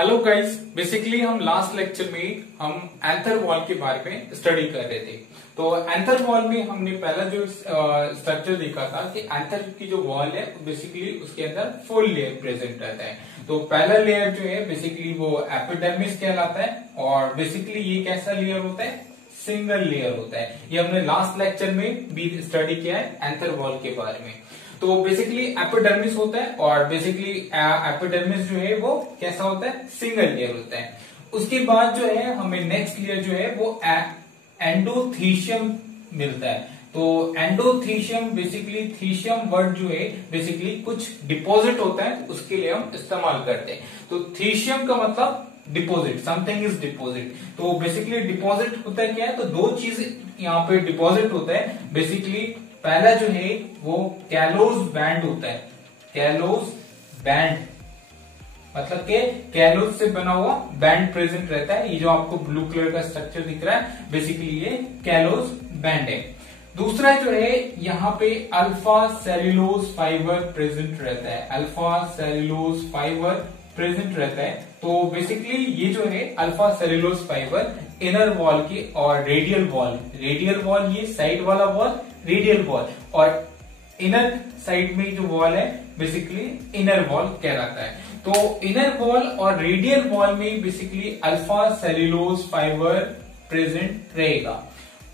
Hello guys, basically हम last lecture में हम एंथर वॉल के बारे में स्टडी कर रहे थे। तो एंथर वॉल में हमने पहला जो स्ट्रक्चर देखा था कि एंथर की जो वॉल है बेसिकली उसके अंदर 4 लेयर प्रेजेंट रहता है। तो पहला लेयर जो है बेसिकली वो एपिडर्मिस कहलाता है और बेसिकली ये कैसा लेयर होता है, सिंगल लेयर होता है। ये हमने लास्ट लेक्चर में भी स्टडी किया है एंथर वॉल के बारे में। तो बेसिकली एपिडर्मिस होता है और बेसिकली एपिडर्मिस जो है वो कैसा होता है, सिंगल लेयर होता है। उसके बाद जो है हमें नेक्स्ट लेयर जो है वो एंडोथीशियम मिलता है। तो एंडोथीशियम बेसिकली थीशियम वर्ड जो है बेसिकली कुछ डिपॉजिट होता है, उसके लिए हम इस्तेमाल करते हैं। तो थीशियम का मतलब डिपॉजिट, समथिंग इज डिपॉजिट। तो बेसिकली डिपॉजिट होता है क्या है, तो दो चीज यहाँ पे डिपॉजिट होता है। बेसिकली पहला जो है वो कैलोस बैंड होता है। कैलोस बैंड मतलब के कैलोस से बना हुआ बैंड प्रेजेंट रहता है। ये जो आपको ब्लू कलर का स्ट्रक्चर दिख रहा है बेसिकली ये कैलोस बैंड है। दूसरा जो है यहाँ पे अल्फा सेल्यूलोज फाइबर प्रेजेंट रहता है। अल्फा सेल्यूलोज फाइबर प्रेजेंट रहता है। तो बेसिकली ये जो है alpha cellulose fibre inner wall की और रेडियल वॉल ये साइड वाला वॉल रेडियल वॉल और इनर साइड में जो वॉल है बेसिकली इनर वॉल कहलाता है। तो इनर वॉल और रेडियल वॉल में basically alpha cellulose fibre present रहेगा।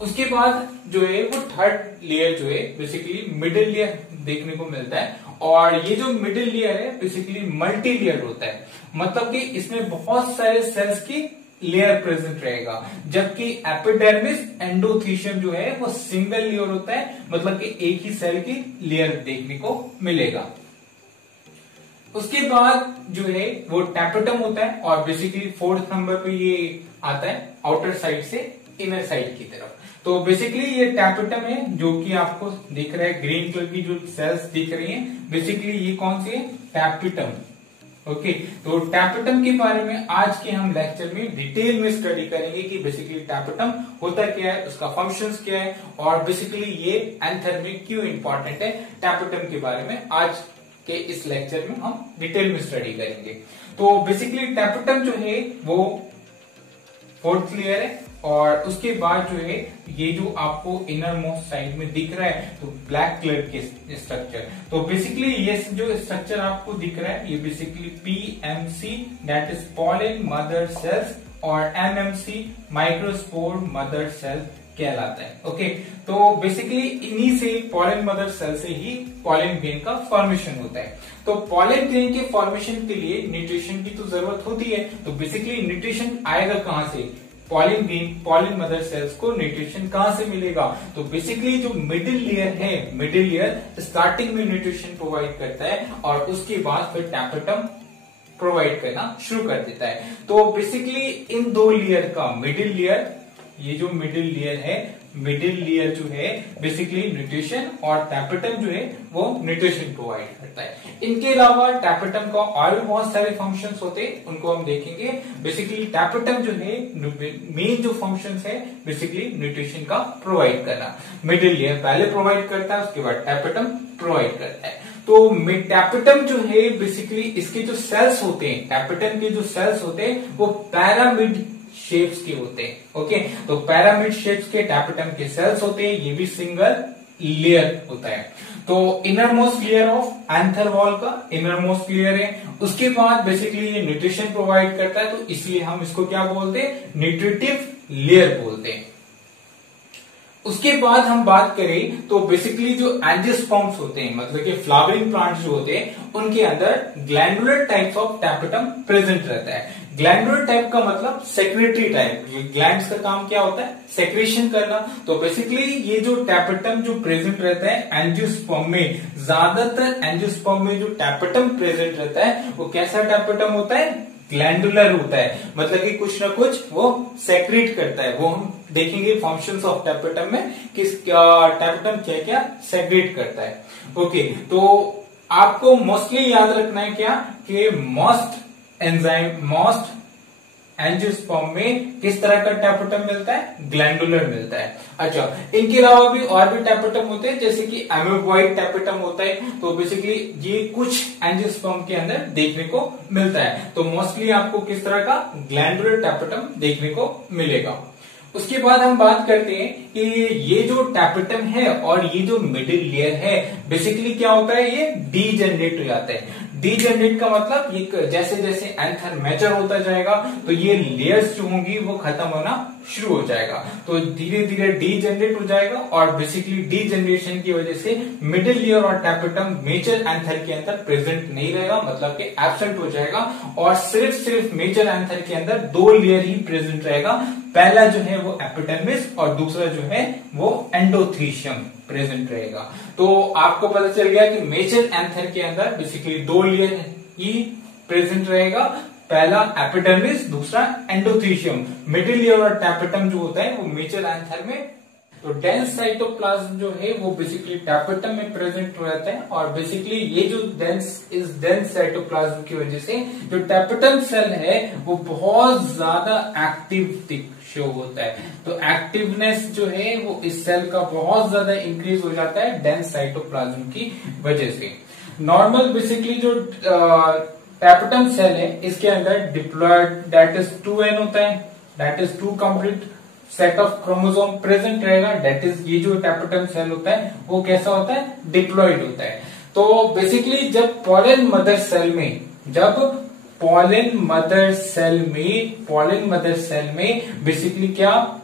उसके बाद जो है वो थर्ड लेयर जो है बेसिकली मिडिल लेयर देखने को मिलता है और ये जो मिडिल लेयर है बेसिकली मल्टी लेयर होता है। मतलब कि इसमें बहुत सारे सेल्स की लेयर प्रेजेंट रहेगा, जबकि एपिडर्मिस एंडोथीशियम जो है वो सिंगल लेयर होता है, मतलब कि एक ही सेल की लेयर देखने को मिलेगा। उसके बाद जो है वो टैपेटम होता है और बेसिकली 4th नंबर पे ये आता है आउटर साइड से इनर साइड की तरफ। तो बेसिकली ये टैपेटम है जो कि आपको दिख रहा है, ग्रीन कलर की जो सेल्स दिख रही हैं बेसिकली ये कौन सी है, टैपेटम। ओके, तो टैपेटम के बारे में आज के हम लेक्चर में डिटेल में स्टडी करेंगे कि बेसिकली टैपेटम होता क्या है, उसका फंक्शंस क्या है और बेसिकली ये एंथर में क्यों इंपॉर्टेंट है। टैपेटम के बारे में आज के इस लेक्चर में हम डिटेल में स्टडी करेंगे। तो बेसिकली टैपेटम जो है वो 4th लेयर है और उसके बाद जो है ये जो आपको इनर मोस्ट साइड में दिख रहा है तो ब्लैक कलर के स्ट्रक्चर, तो बेसिकली ये जो स्ट्रक्चर आपको दिख रहा है ये basically PMC that is pollen mother cells और MMC माइक्रोस्पोर मदर सेल कहलाता है। ओके, तो बेसिकली इन्हीं से पॉलन मदर सेल से ही पॉलन ग्रेन का फॉर्मेशन होता है। तो पॉलन ग्रेन के फॉर्मेशन के लिए न्यूट्रिशन की तो जरूरत होती है। तो बेसिकली न्यूट्रिशन आएगा कहां से, pollen grain pollen mother cells को न्यूट्रिशन कहां से मिलेगा, तो बेसिकली जो मिडिल लेयर है, मिडिल लेयर स्टार्टिंग में न्यूट्रिशन प्रोवाइड करता है और उसके बाद फिर टैपेटम प्रोवाइड करना शुरू कर देता है। तो बेसिकली इन दो लेयर का मिडिल लेयर, ये जो मिडिल लेयर है, मिडिल लेयर जो है बेसिकली न्यूट्रिशन और टैपेटम जो है वो न्यूट्रिशन प्रोवाइड करता है। इनके अलावा टैपेटम का और भी बहुत सारे फंक्शंस होते हैं, उनको हम देखेंगे। बेसिकली टैपेटम जो है मेन जो फंक्शंस है बेसिकली न्यूट्रिशन का प्रोवाइड करना। मिडिल लेयर पहले प्रोवाइड करता है, उसके बाद टैपेटम प्रोवाइड करता है। तो टैपेटम जो है बेसिकली इसके जो सेल्स होते हैं, टैपेटम के जो सेल्स होते हैं वो पैरामिड शेप्स के होते हैं। ओके, तो पैरामिड शेप्स के टैपेटम के सेल्स होते हैं, ये भी सिंगल लेयर होता है। तो inner most layer of anther wall का इनर मोस्ट लेयर है। उसके बाद बेसिकली ये न्यूट्रिशन प्रोवाइड करता है, तो इसलिए हम इसको क्या बोलते हैं, न्यूट्रिटिव लेयर बोलते हैं। उसके बाद हम बात करें तो बेसिकली जो एंजियोस्पर्म्स होते हैं, मतलब कि फ्लावरिंग प्लांट्स जो होते हैं, उनके अंदर glandular types of tapetum present रहता है। ग्लैंडुलर टाइप का मतलब सेक्रेटरी टाइप, ग्लैंड्स का काम क्या होता है, सेक्रेशन करना। तो बेसिकली ये जो टैपेटम जो प्रेजेंट रहता है एंजियोस्पर्म में, ज्यादातर एंजियोस्पर्म में जो टैपेटम प्रेजेंट रहता है वो कैसा टैपेटम होता है, ग्लैंडुलर होता है। मतलब कि कुछ ना कुछ वो सेक्रेट करता है। वो हम देखेंगे फंक्शंस ऑफ टैपेटम में किस टैपेटम क्या क्या सेक्रेट करता है। ओके, तो आपको मोस्टली याद रखना है क्या कि मोस्ट एंजियोस्पर्म में किस तरह का टैपेटम मिलता है? ग्लैंडुलर मिलता है। अच्छा, इनके अलावा भी और भी टैपेटम होते हैं, जैसे कि एमोबॉइड टैपेटम होता है। तो बेसिकली ये कुछ एंजियोस्पर्म के अंदर देखने को मिलता है। तो मोस्टली आपको किस तरह का? ग्लैंडुलर टैपेटम देखने को मिलेगा। उसके बाद हम बात करते हैं कि ये जो टैपेटम है और ये जो मिडिल लेयर है, बेसिकली क्या होता है? ये डीजनरेट हो जाता है। डीजनरेट का मतलब ये जैसे जैसे एंथर मैच्योर होता जाएगा तो ये लेयर्स जो होंगी वो खत्म होना शुरू हो जाएगा। तो धीरे धीरे डीजनरेट हो जाएगा और बेसिकली डीजनरेशन की वजह से मिडिल लेयर और टैपेटम मेजर एंथर के अंदर प्रेजेंट नहीं रहेगा, मतलब कि एब्सेंट हो जाएगा। और सिर्फ मेजर एंथर के अंदर दो लेयर ही प्रेजेंट रहेगा। पहला जो है वो एपिडर्मिस और दूसरा जो है वो एंडोथीशियम प्रेजेंट रहेगा। तो आपको पता चल गया कि मेजर एंथर के अंदर बेसिकली दो लेयर ही प्रेजेंट रहेगा, पहला एपिडर्मिस, दूसरा एंडोथीशियम। मिडिल लेयर और टैपेटम जो होता है वो मेजर एंथर में। तो डेंस साइटोप्लाज्म जो है वो बेसिकली टैपेटम में प्रेजेंट रहता है और बेसिकली ये जो डेंस साइटोप्लाज्म की वजह से जो टैपेटम सेल है वो बहुत ज्यादा एक्टिव शो होता है। तो एक्टिवनेस जो है वो इस सेल का बहुत ज्यादा इंक्रीज हो जाता है डेंस साइटोप्लाज्म की वजह से। नॉर्मल बेसिकली जो टैपेटम सेल है इसके अंदर डिप्लॉयड दैट इज 2n होता है, that is 2 complete set of chromosome present रहेगा। दैट इज ये जो टैपेटम सेल होता है वो कैसा होता है? डिप्लॉयड होता है। तो बेसिकली जब पॉलन मदर सेल में बेसिकली क्या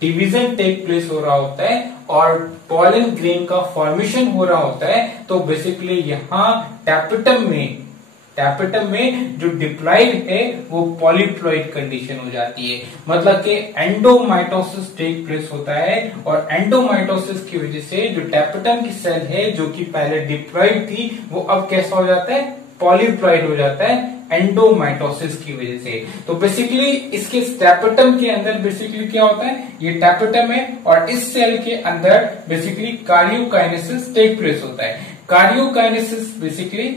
डिवीजन टेक प्लेस हो रहा होता है और पॉलन ग्रेन का फॉर्मेशन हो रहा होता है। तो बेसिकली यहाँ टैपेटम में जो डिप्लॉइड है वो पॉलीप्लॉइड कंडीशन हो जाती है, मतलब कि एंडोमाइटोसिस टेक प्लेस होता है। और एंडोमाइटोसिस की वजह से जो टैपेटम की सेल है जो कि पहले डिप्लॉइड थी वो अब कैसा हो जाता है? पॉलीप्लॉइड हो जाता है एंडोमाइटोसिस की वजह से। तो बेसिकली इसके टैपेटम के अंदर बेसिकली क्या होता है? ये टैपेटम है और इस सेल के अंदर बेसिकली कार्योकाइनेसिस टेक प्लेस होता है। कार्योकाइनेसिस बेसिकली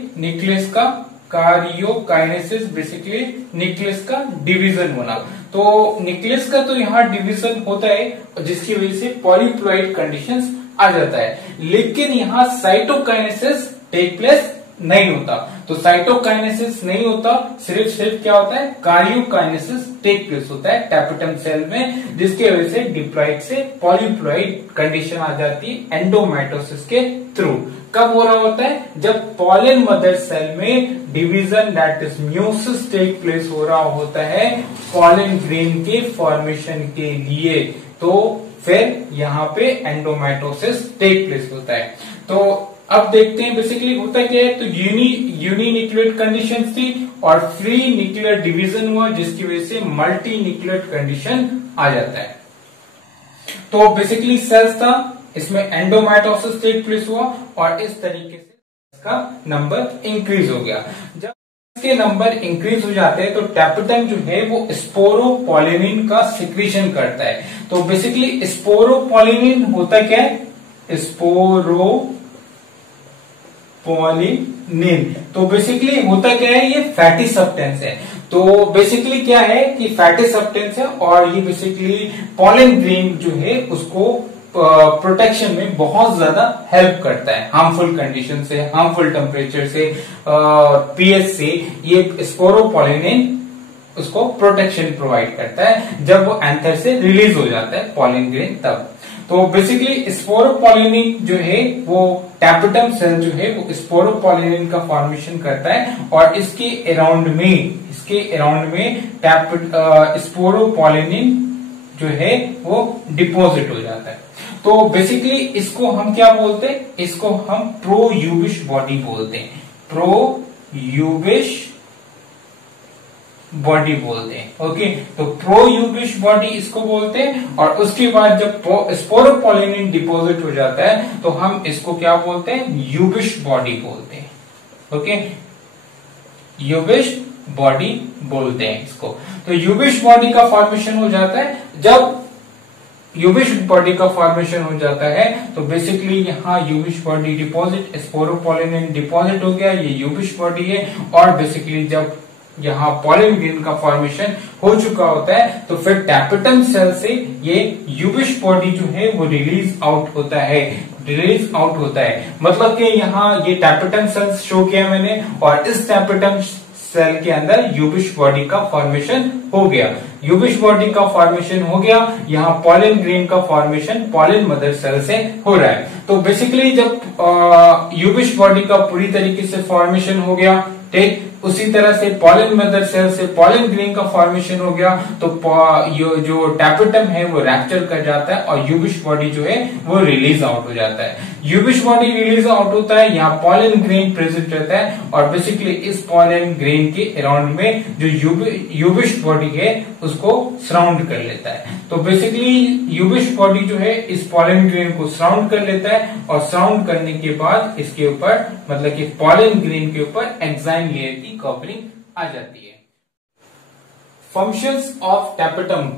न्यूक्लियस का डिवीजन होना। तो न्यूक्लियस का तो यहाँ डिवीजन होता है जिसकी वजह से पॉलीप्लॉइड कंडीशंस आ जाता है, लेकिन यहाँ साइटोकाइनेसिस टेक प्लेस नहीं होता। तो साइटोकाइनेसिस नहीं होता, सिर्फ क्या होता है? कार्योकाइनेसिस टेक प्लेस होता है टैपेटम सेल में, जिसके वजह से डिप्लॉइड से पॉलीप्लॉइड कंडीशन आ जाती है एंडोमाइटोसिस के थ्रू। कब हो रहा होता है? जब पॉलन मदर सेल में division that is meiosis take place हो रहा होता है पॉलन ग्रेन के फॉर्मेशन के लिए। तो फिर यहाँ पे एंडोमाइटोसिस टेक प्लेस होता है। तो अब देखते हैं बेसिकली होता क्या है। तो यूनिन्यूक्लियोइड कंडीशन थी और फ्री न्यूक्लियर डिवीजन हुआ जिसकी वजह से मल्टी न्यूक्लियोइड कंडीशन आ जाता है। तो बेसिकली सेल्स था, इसमें एंडोमाइटोसिस टेक प्लेस हुआ और इस तरीके से इसका नंबर इंक्रीज हो गया। जब इसके नंबर इंक्रीज हो जाते हैं तो टैपेटम जो है वो स्पोरोपोलिनिन का सिक्रीशन करता है। तो बेसिकली स्पोरोपोलिनिन होता क्या है? पोलिनिन। तो बेसिकली होता क्या है? ये फैटी सब्सटेंस है। तो बेसिकली क्या है कि फैटी सब्सटेंस है और ये बेसिकली पॉलन ग्रेन जो है उसको प्रोटेक्शन में बहुत ज्यादा हेल्प करता है हार्मफुल कंडीशन से, हार्मफुल टेम्परेचर से, पीएच से। ये स्पोरोपोलिनिन उसको प्रोटेक्शन प्रोवाइड करता है जब वो एंथर से रिलीज हो जाता है पॉलन ग्रेन तब। तो बेसिकली स्पोरोपोलिनिन जो है वो टैपेटम सेल जो है वो स्पोरोपोलिनिन का फॉर्मेशन करता है और इसके अराउंड में स्पोरोपोलिनिन जो है वो डिपॉजिट हो जाता है। तो बेसिकली इसको हम क्या बोलते हैं? इसको हम प्रोयूबिश बॉडी बोलते हैं, प्रोयूबिश बॉडी बोलते हैं। ओके, तो प्रोयूबिश बॉडी इसको बोलते हैं। और उसके बाद जब स्पोरोपोलिनिन डिपॉजिट हो जाता है तो हम इसको क्या बोलते हैं? यूबिश बॉडी बोलते हैं। ओके, यूबिश बॉडी बोलते हैं इसको। तो यूबिश बॉडी का फॉर्मेशन हो जाता है। जब यूबिश बॉडी का फॉर्मेशन हो जाता है तो बेसिकली यहाँ यूबिश बॉडी डिपॉजिट, स्पोरोपोलिनिन डिपॉजिट हो गया, ये यूबिश बॉडी है। और बेसिकली जब यहाँ पॉलन ग्रेन का फॉर्मेशन हो चुका होता है, तो फिर टैपेटम सेल से ये यूबिश बॉडी जो है वो रिलीज आउट होता है। मतलब कि यहाँ ये टैपेटम सेल्स शो किया मैंने, और इस टैपेटम सेल के अंदर यूबिश बॉडी का फॉर्मेशन हो गया। यूबिश बॉडी का फॉर्मेशन हो गया, यहाँ पॉलन ग्रेन का फॉर्मेशन पॉलन मदर सेल से हो रहा है। तो बेसिकली जब यूबिश बॉडी का पूरी तरीके से फॉर्मेशन हो गया, ठीक, उसी तरह से पॉलन मदर सेल से पॉलन ग्रेन का फॉर्मेशन हो गया, तो जो टैपेटम है वो रैप्चर कर जाता है और यूबिश बॉडी जो है वो रिलीज आउट हो जाता है। यूबिश बॉडी रिलीज आउट होता है, यहाँ पॉलन ग्रेन प्रेजेंट रहता है, और बेसिकली इस पॉलन ग्रेन के अराउंड में जो यूबिश बॉडी है उसको सराउंड कर लेता है। तो बेसिकली यूबिश बॉडी जो है इस पॉलन ग्रेन को सराउंड कर लेता है, और सराउंड करने के बाद इसके ऊपर मतलब कि पॉलन ग्रेन के ऊपर एंजाइम लेयर की कवरिंग आ जाती है। फंक्शंस ऑफ टैपेटम,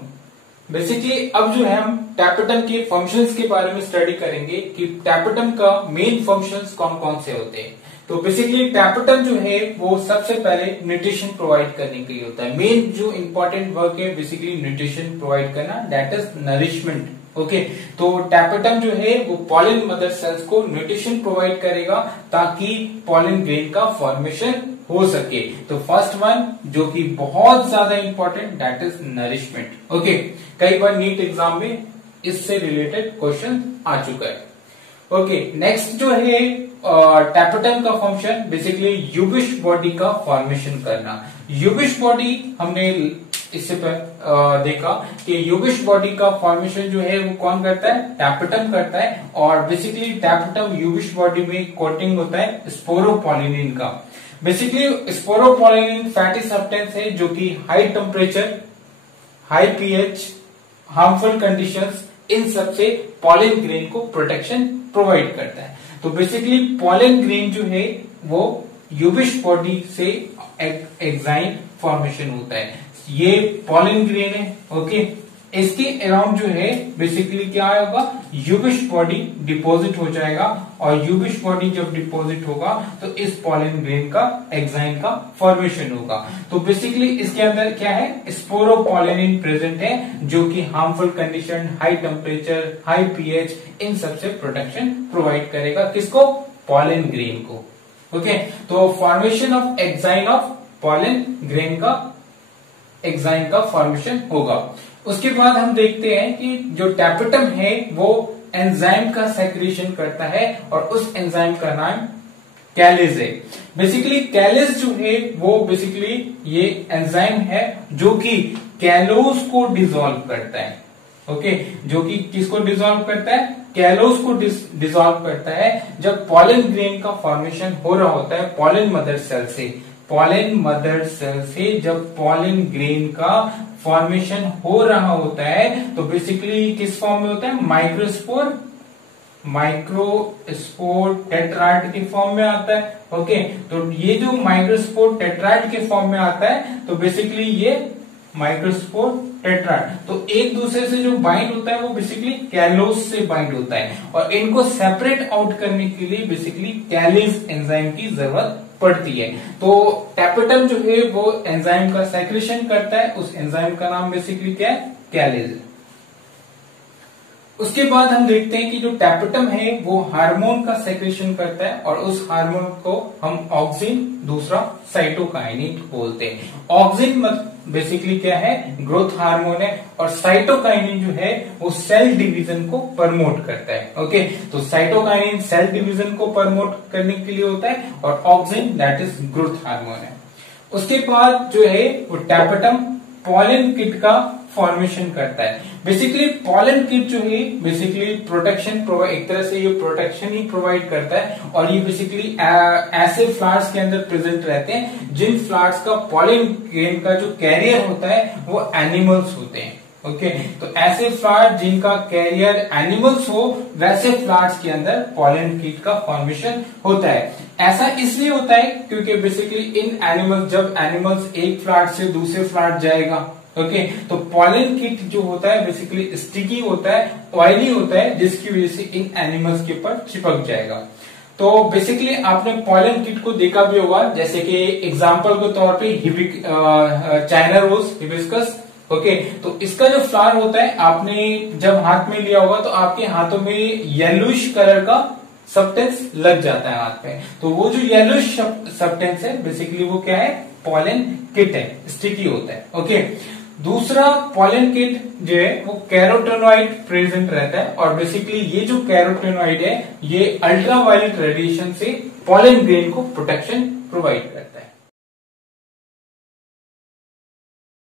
बेसिकली अब जो है हम टैपेटम के फंक्शंस के बारे में स्टडी करेंगे कि टैपेटम का मेन फंक्शंस कौन कौन से होते हैं। तो बेसिकली टैपेटम जो है वो सबसे पहले न्यूट्रिशन प्रोवाइड करने के लिए होता है। मेन जो इंपॉर्टेंट वर्क है बेसिकली न्यूट्रिशन प्रोवाइड करना, दैट इज नरिशमेंट। ओके, तो टैपेटम जो है वो पॉलन मदर सेल्स को न्यूट्रिशन प्रोवाइड करेगा ताकि पॉलन ग्रेन का फॉर्मेशन हो सके। तो फर्स्ट वन जो कि बहुत ज्यादा important, that is nourishment. Okay, कई बार नीट एग्जाम में इससे रिलेटेड क्वेश्चन आ चुका है। ओके, नेक्स्ट जो है टैपेटम का फंक्शन बेसिकली यूबिश बॉडी का फॉर्मेशन करना। यूबिश बॉडी हमने इससे देखा कि यूबिश बॉडी का फॉर्मेशन जो है वो कौन करता है, टैपेटम करता है, और बेसिकली टैपेटम यूबिश बॉडी में कोटिंग होता है स्पोरोपोलिनिन का। बेसिकली स्पोरोपोलिनिन फैटी सब्सटेंस है जो कि high temperature, high pH, harmful conditions, इन सब से पॉलन ग्रेन को प्रोटेक्शन प्रोवाइड करता है। तो बेसिकली पॉलन ग्रेन जो है वो यूबिश बॉडी से एंजाइम फॉर्मेशन होता है। ये पॉलन ग्रेन है। ओके, इसके अराउंड जो है बेसिकली क्या होगा, यूबिश बॉडी डिपॉजिट हो जाएगा, और यूबिश बॉडी जब डिपॉजिट होगा तो इस पॉलन ग्रेन का एंजाइम का फॉर्मेशन होगा। तो बेसिकली इसके अंदर क्या है, स्पोरोपोलिनिन प्रेजेंट है जो कि harmful condition, high temperature, high pH, इन सबसे प्रोटेक्शन प्रोवाइड करेगा। किसको, पॉलन ग्रेन को। ओके, तो formation of enzyme of pollen grain का एंजाइम का फॉर्मेशन होगा। उसके बाद हम देखते हैं कि जो टैपेटम है वो एंजाइम का सेक्रेशन करता है, और उस एंजाइम का नाम कैलेज है। बेसिकली कैलेज जो है वो बेसिकली ये एंजाइम है जो कि कैलोज को डिसॉल्व करता है। ओके, जो कि किसको डिसॉल्व करता है, कैलोज को डिसॉल्व करता है। जब पॉलन ग्रेन का फॉर्मेशन हो रहा होता है पॉलन मदर सेल से, पॉलन मदर सेल से जब पॉलन ग्रेन का फॉर्मेशन हो रहा होता है तो बेसिकली किस फॉर्म में होता है, माइक्रोस्पोर टेट्राइड के फॉर्म में आता है। ओके, तो ये जो माइक्रोस्पोर टेट्राइड के फॉर्म में आता है तो बेसिकली ये माइक्रोस्पोर टेट्राइड, तो एक दूसरे से जो बाइंड होता है वो बेसिकली कैलोज से बाइंड होता है, और इनको सेपरेट आउट करने के लिए बेसिकली कैलेज एंजाइम की जरूरत पड़ती है। तो टैपेटम जो है वो एंजाइम का सेक्रेशन करता है, उस एंजाइम का नाम बेसिकली क्या है, कैलेज। उसके बाद हम देखते हैं कि जो टैपेटम है वो हार्मोन का सेक्रेशन करता है, और उस हार्मोन को हम ऑक्सिन, दूसरा साइटोकाइनिन बोलते हैं। ऑक्सिन बेसिकली क्या है, ग्रोथ हार्मोन है, और साइटोकाइनिन जो है वो सेल डिवीजन को प्रमोट करता है। ओके, तो साइटोकाइनिन सेल डिवीजन को प्रमोट करने के लिए होता है, और auxin that is growth hormone है। उसके बाद जो है वो टैपेटम पॉलन किट का फॉर्मेशन करता है। बेसिकली पॉलन किट जो है बेसिकली प्रोटेक्शन एक तरह से ये प्रोटेक्शन ही प्रोवाइड करता है, और ये बेसिकली ऐसे फ्लावर्स के अंदर प्रेजेंट रहते हैं जिन फ्लावर्स का पॉलन ग्रेन का जो कैरियर होता है वो एनिमल्स होते हैं। ओके, तो ऐसे फ्लावर जिनका कैरियर एनिमल्स हो वैसे फ्लावर्स के अंदर पॉलन किट का फॉर्मेशन होता है। ऐसा इसलिए होता है क्योंकि बेसिकली इन एनिमल्स, जब एनिमल्स एक फ्लावर से दूसरे फ्लावर जाएगा, ओके, तो पॉलन किट जो होता है बेसिकली स्टिकी होता है, ऑयली होता है, जिसकी वजह से इन एनिमल्स के ऊपर चिपक जाएगा। तो बेसिकली आपने पॉलन किट को देखा भी होगा, जैसे कि एग्जांपल के तौर पे चाइना रोज, हिबिस्कस। ओके, तो इसका जो फ्लावर होता है आपने जब हाथ में लिया होगा तो आपके हाथों में येलोइश कलर का सब्सटेंस लग जाता है हाथ में। तो वो जो येलोइश सब्सटेंस है बेसिकली वो क्या है, पॉलन किट है, स्टिकी होता है। ओके, दूसरा पॉलन किट जो है वो कैरोटेनॉइड प्रेजेंट रहता है, और बेसिकली ये जो कैरोटेनॉइड है ये अल्ट्रावायलेट रेडिएशन से पॉलन ग्रेन को प्रोटेक्शन प्रोवाइड करता है।